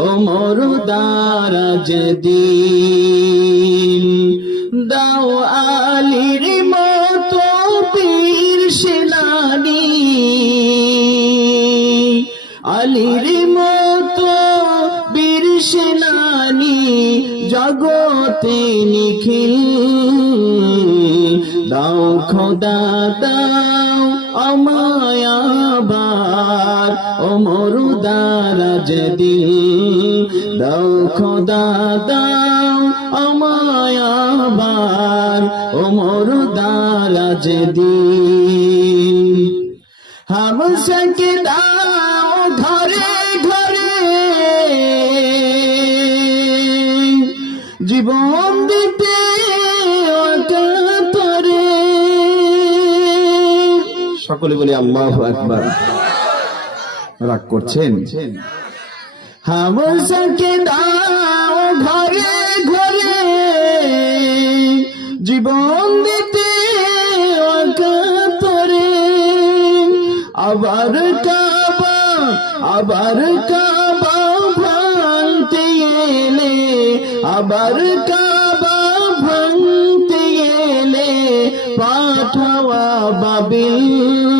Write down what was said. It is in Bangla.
আবার ও মরুদার যদি দাও আলির মতো পীর সেনানি। আলির মতো বীর সেনানি জগতে নিখিল। দাও খোদা, দাও আমায়াবার ও মরুদারা যেদিন দাও খোদা, দাও আমায়াবার ও মরুদারা যেদিন হামসকে দাও ঘরে ঘরে। জীবন দিতে সকলে বলি আল্লাহ একবার রাগ করছেন? ঘরে ঘরে, জীবন দিতে অকাতরে আবার কাবা আবার কাবা ভাঙতে এলে, আবার কাবা ভাঙতে এলে, পাঠাওয়া বাবিল।